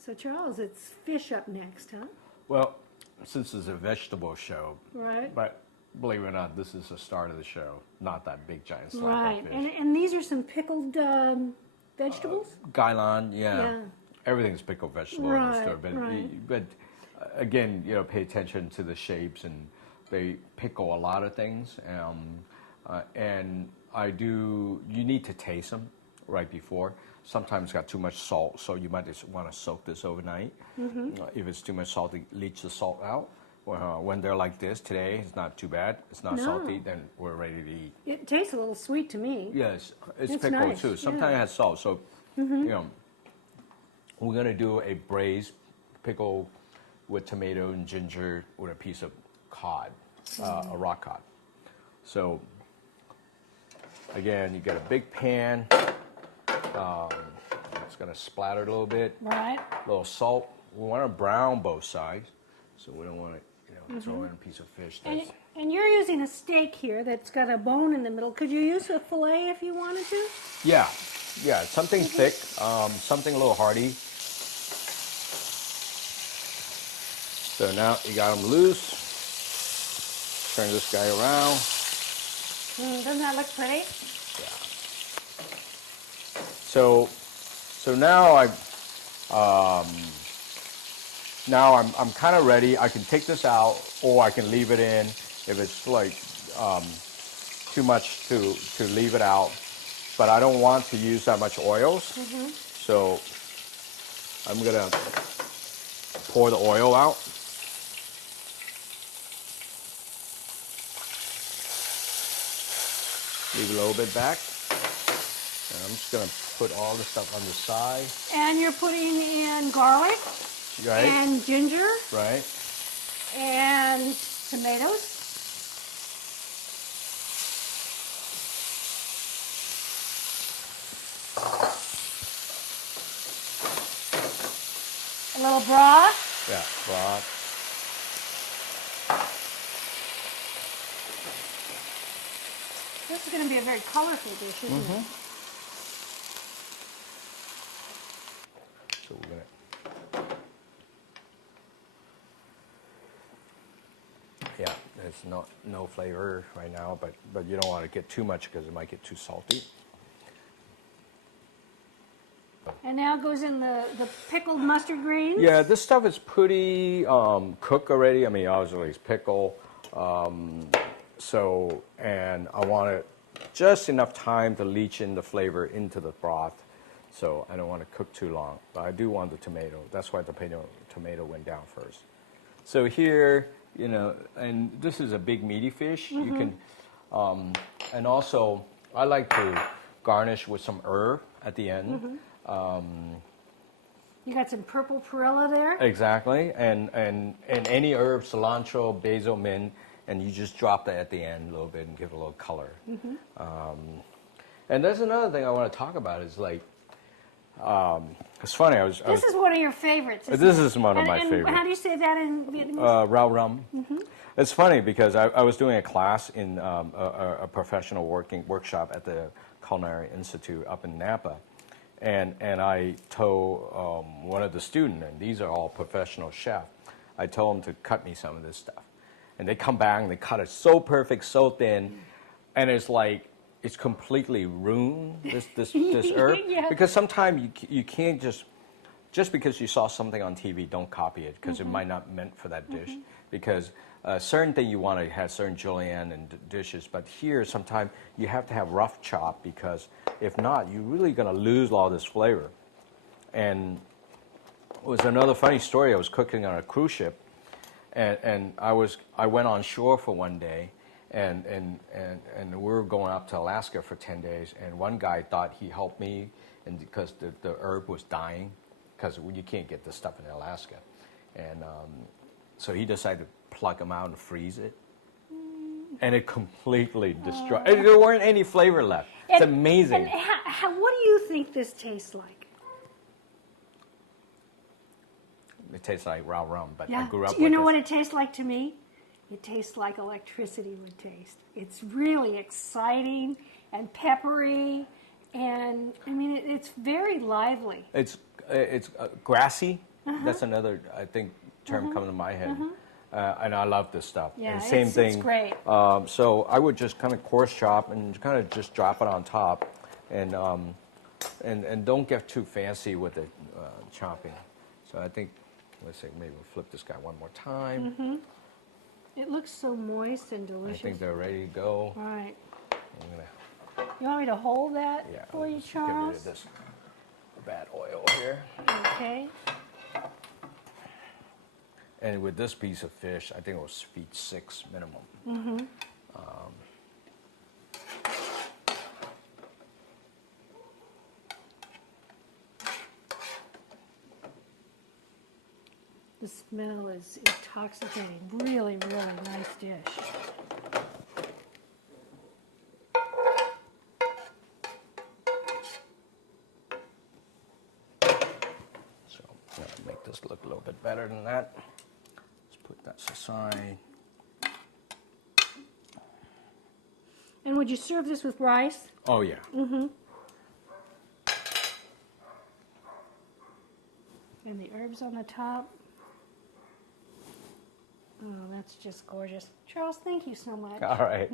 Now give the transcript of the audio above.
So Charles, it's fish up next, huh? Well, since it's a vegetable show, Right. but believe it or not, this is the start of the show, not that big giant slab Right. of fish. And these are some pickled vegetables? Gailan, yeah. Yeah. Everything's pickled vegetable in the Right, store, but again, you know, pay attention to the shapes, and they pickle a lot of things, and you need to taste them right before. Sometimes it's got too much salt, so you might just want to soak this overnight. If it's too much salt, leach the salt out. When they're like this today, it's not too bad. It's not salty, then we're ready to eat. It tastes a little sweet to me. Yes, it's It's pickled nice, too. Sometimes yeah. it has salt, so you know, we're gonna do a braised pickle with tomato and ginger with a piece of cod, a rock cod. So again, you get a big pan. It's gonna splatter a little bit. Right. A little salt. We want to brown both sides, so we don't want to, you know, throw in a piece of fish. And you're using a steak here that's got a bone in the middle. Could you use a fillet if you wanted to? Yeah, something thick, something a little hearty. So now you got them loose. Turn this guy around. Doesn't that look pretty? Yeah. So now I'm kind of ready. I can take this out, or I can leave it in if it's like too much to leave it out. But I don't want to use that much oils, so I'm gonna pour the oil out. Leave a little bit back. And I'm just going to put all the stuff on the side. And you're putting in garlic. Right. And ginger. Right. And tomatoes. A little broth. Yeah, broth. This is going to be a very colorful dish, isn't it? So we're gonna. Yeah, there's no flavor right now, but you don't want to get too much because it might get too salty. And now goes in the pickled mustard greens. Yeah, this stuff is pretty cooked already. I mean, obviously it's pickle. And I want it just enough time to leach in the flavor into the broth. So I don't want to cook too long, but I do want the tomato. That's why the tomato went down first. So here, you know, and this is a big meaty fish. You can, and also I like to garnish with some herb at the end. You got some purple perilla there. Exactly, and any herb, cilantro, basil, mint, and you just drop that at the end a little bit and give it a little color. And there's another thing I want to talk about is like, it's funny. This is one of your favorites. This is one of my favorites. How do you say that in Vietnamese? Rau rum. It's funny because I was doing a class in a professional workshop at the Culinary Institute up in Napa. And I told one of the students, and these are all professional chefs, I told them to cut me some of this stuff. And they come back and they cut it so perfect, so thin, and it's like, it's completely ruined, this herb. Yeah. Because sometimes you can't just because you saw something on TV, don't copy it, because it might not meant for that dish. Because certain thing you want to have certain julienne and dishes, but here sometimes you have to have rough chop, because if not, you're really going to lose all this flavor. And it was another funny story. I was cooking on a cruise ship, and I went on shore for one day, and we were going up to Alaska for 10 days, and one guy thought he helped me, and because the herb was dying, because you can't get this stuff in Alaska, and so he decided to pluck them out and freeze it, and it completely destroyed. There weren't any flavor left. It's amazing. And what do you think this tastes like? It tastes like raw rum, but Yeah. I grew up with You know this. what it tastes like to me? It tastes like electricity would taste. It's really exciting and peppery, and I mean it's very lively. It's grassy. That's another, I think, term coming to my head. And I love this stuff. Yeah, and same thing. It's great. So I would just kind of coarse chop and kind of just drop it on top, and don't get too fancy with the chopping. So I think, let's see, maybe we'll flip this guy one more time. It looks so moist and I delicious. think they're ready to go. All right. I'm gonna, You want me to hold that yeah, for you, let's get rid Charles? of this bad oil here. Okay. And with this piece of fish, I think it was feet 6 minimum. The smell is intoxicating. Really, really nice dish. So I'm gonna make this look a little bit better than that. Let's put that aside. And would you serve this with rice? Oh yeah. And the herbs on the top. Oh, that's just gorgeous. Charles, thank you so much. All right.